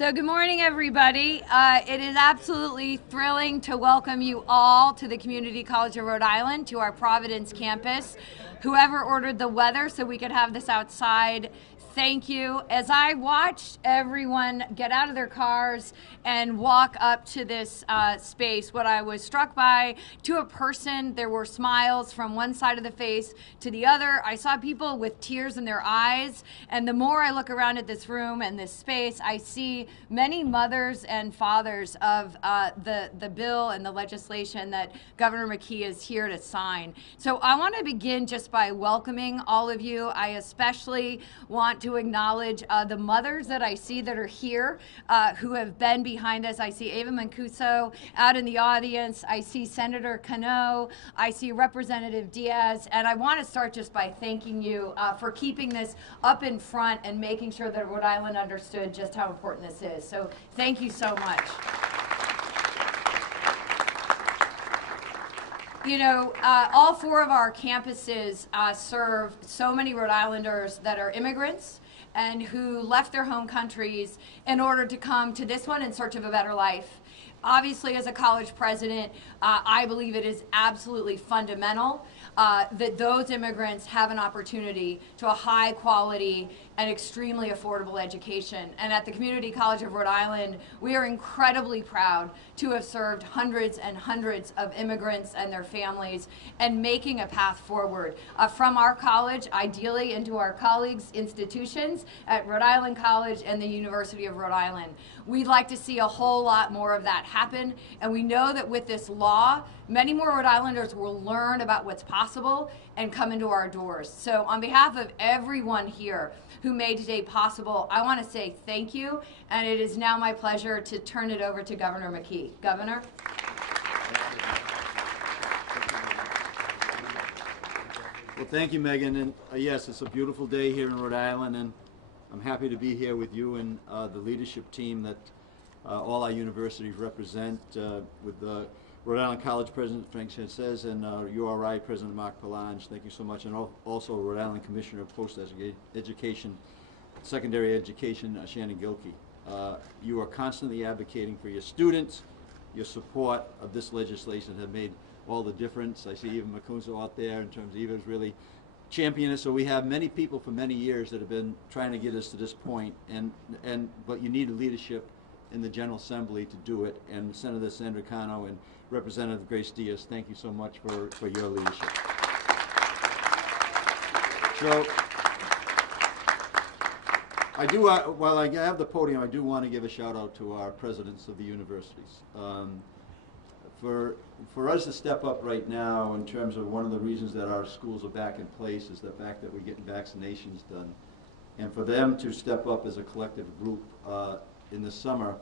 So good morning, everybody. It is absolutely thrilling to welcome you all to the Community College of Rhode Island, to our Providence campus. Whoever ordered the weather so we could have this outside, thank you. As I watched everyone get out of their cars and walk up to this space, what I was struck by, to a person, there were smiles from one side of the face to the other. I saw people with tears in their eyes, and the more I look around at this room and this space, I see many mothers and fathers of the bill and the legislation that Governor McKee is here to sign. So I want to begin just by welcoming all of you. I especially want to acknowledge the mothers that I see that are here who have been behind us. I see Ava Mancuso out in the audience. I see Senator Cano. I see Representative Diaz. And I want to start just by thanking you for keeping this up in front and making sure that Rhode Island understood just how important this is. So thank you so much. You know, all four of our campuses serve so many Rhode Islanders that are immigrants and who left their home countries in order to come to this one in search of a better life. Obviously, as a college president, I believe it is absolutely fundamental that those immigrants have an opportunity to a high quality and extremely affordable education. And at the Community College of Rhode Island, we are incredibly proud to have served hundreds and hundreds of immigrants and their families and making a path forward from our college, ideally into our colleagues' institutions at Rhode Island College and the University of Rhode Island. We'd like to see a whole lot more of that happen, and we know that with this law, many more Rhode Islanders will learn about what's possible and come into our doors. So on behalf of everyone here who made today possible, I want to say thank you, and it is now my pleasure to turn it over to Governor McKee. Governor. Well, thank you, Megan. And yes, it's a beautiful day here in Rhode Island, and I'm happy to be here with you and the leadership team that all our universities represent, with the Rhode Island College President Frank Sanchez and URI President Mark Palange. Thank you so much. And also Rhode Island Commissioner of Post-Education, Secondary Education, Shannon Gilkey. You are constantly advocating for your students. Your support of this legislation have made all the difference. I see Eva Mancuso out there in terms of Eva's really championing it. So we have many people for many years that have been trying to get us to this point, but you need a leadership in the General Assembly to do it. And Senator Sandra Cano and Representative Grace Diaz, thank you so much for your leadership. So I do, while I have the podium, I do want to give a shout out to our presidents of the universities. For us to step up right now in terms of one of the reasons that our schools are back in place is the fact that we're getting vaccinations done. And for them to step up as a collective group in the summer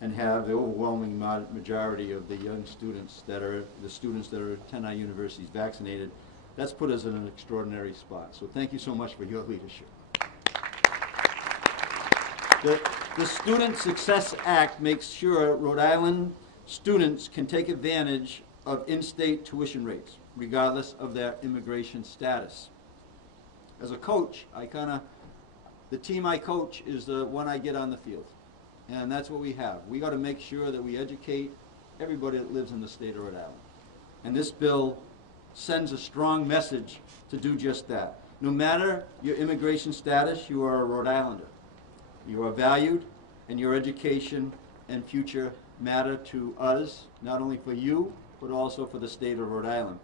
and have the overwhelming majority of the young students that are, the students that are attend our universities vaccinated, that's put us in an extraordinary spot. So thank you so much for your leadership. The Student Success Act makes sure Rhode Island students can take advantage of in-state tuition rates, regardless of their immigration status. As a coach, the team I coach is the one I get on the field. And that's what we have. We got to make sure that we educate everybody that lives in the state of Rhode Island. And this bill sends a strong message to do just that. No matter your immigration status, you are a Rhode Islander. You are valued, and your education and future matter to us, not only for you, but also for the state of Rhode Island.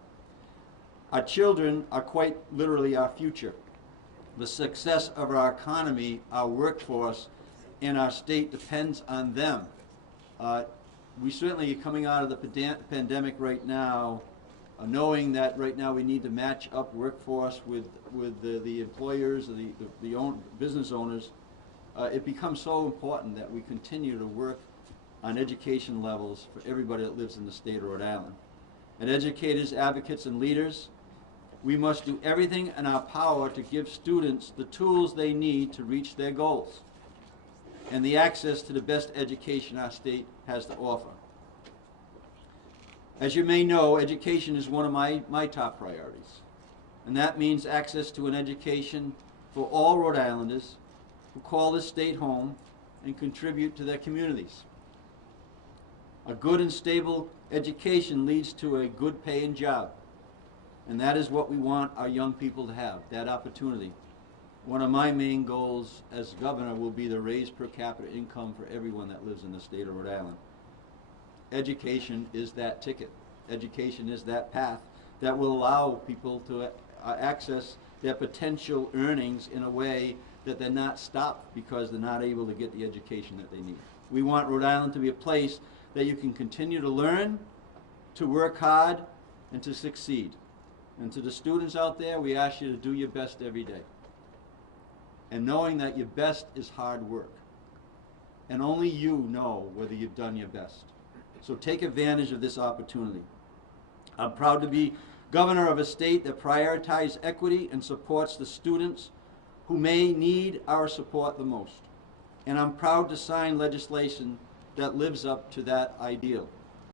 Our children are quite literally our future. The success of our economy, our workforce, and our state depends on them. We certainly are coming out of the pandemic right now, knowing that right now we need to match up workforce with the employers, the business owners. It becomes so important that we continue to work on education levels for everybody that lives in the state of Rhode Island. And educators, advocates, and leaders, we must do everything in our power to give students the tools they need to reach their goals and the access to the best education our state has to offer. As you may know, education is one of my top priorities. And that means access to an education for all Rhode Islanders who call this state home and contribute to their communities. A good and stable education leads to a good paying job. And that is what we want our young people to have, that opportunity. One of my main goals as governor will be to raise per capita income for everyone that lives in the state of Rhode Island. Education is that ticket. Education is that path that will allow people to access their potential earnings in a way that they're not stopped because they're not able to get the education that they need. We want Rhode Island to be a place that you can continue to learn, to work hard, and to succeed. And to the students out there, we ask you to do your best every day. And knowing that your best is hard work. And only you know whether you've done your best. So take advantage of this opportunity. I'm proud to be governor of a state that prioritizes equity and supports the students who may need our support the most. And I'm proud to sign legislation that lives up to that ideal.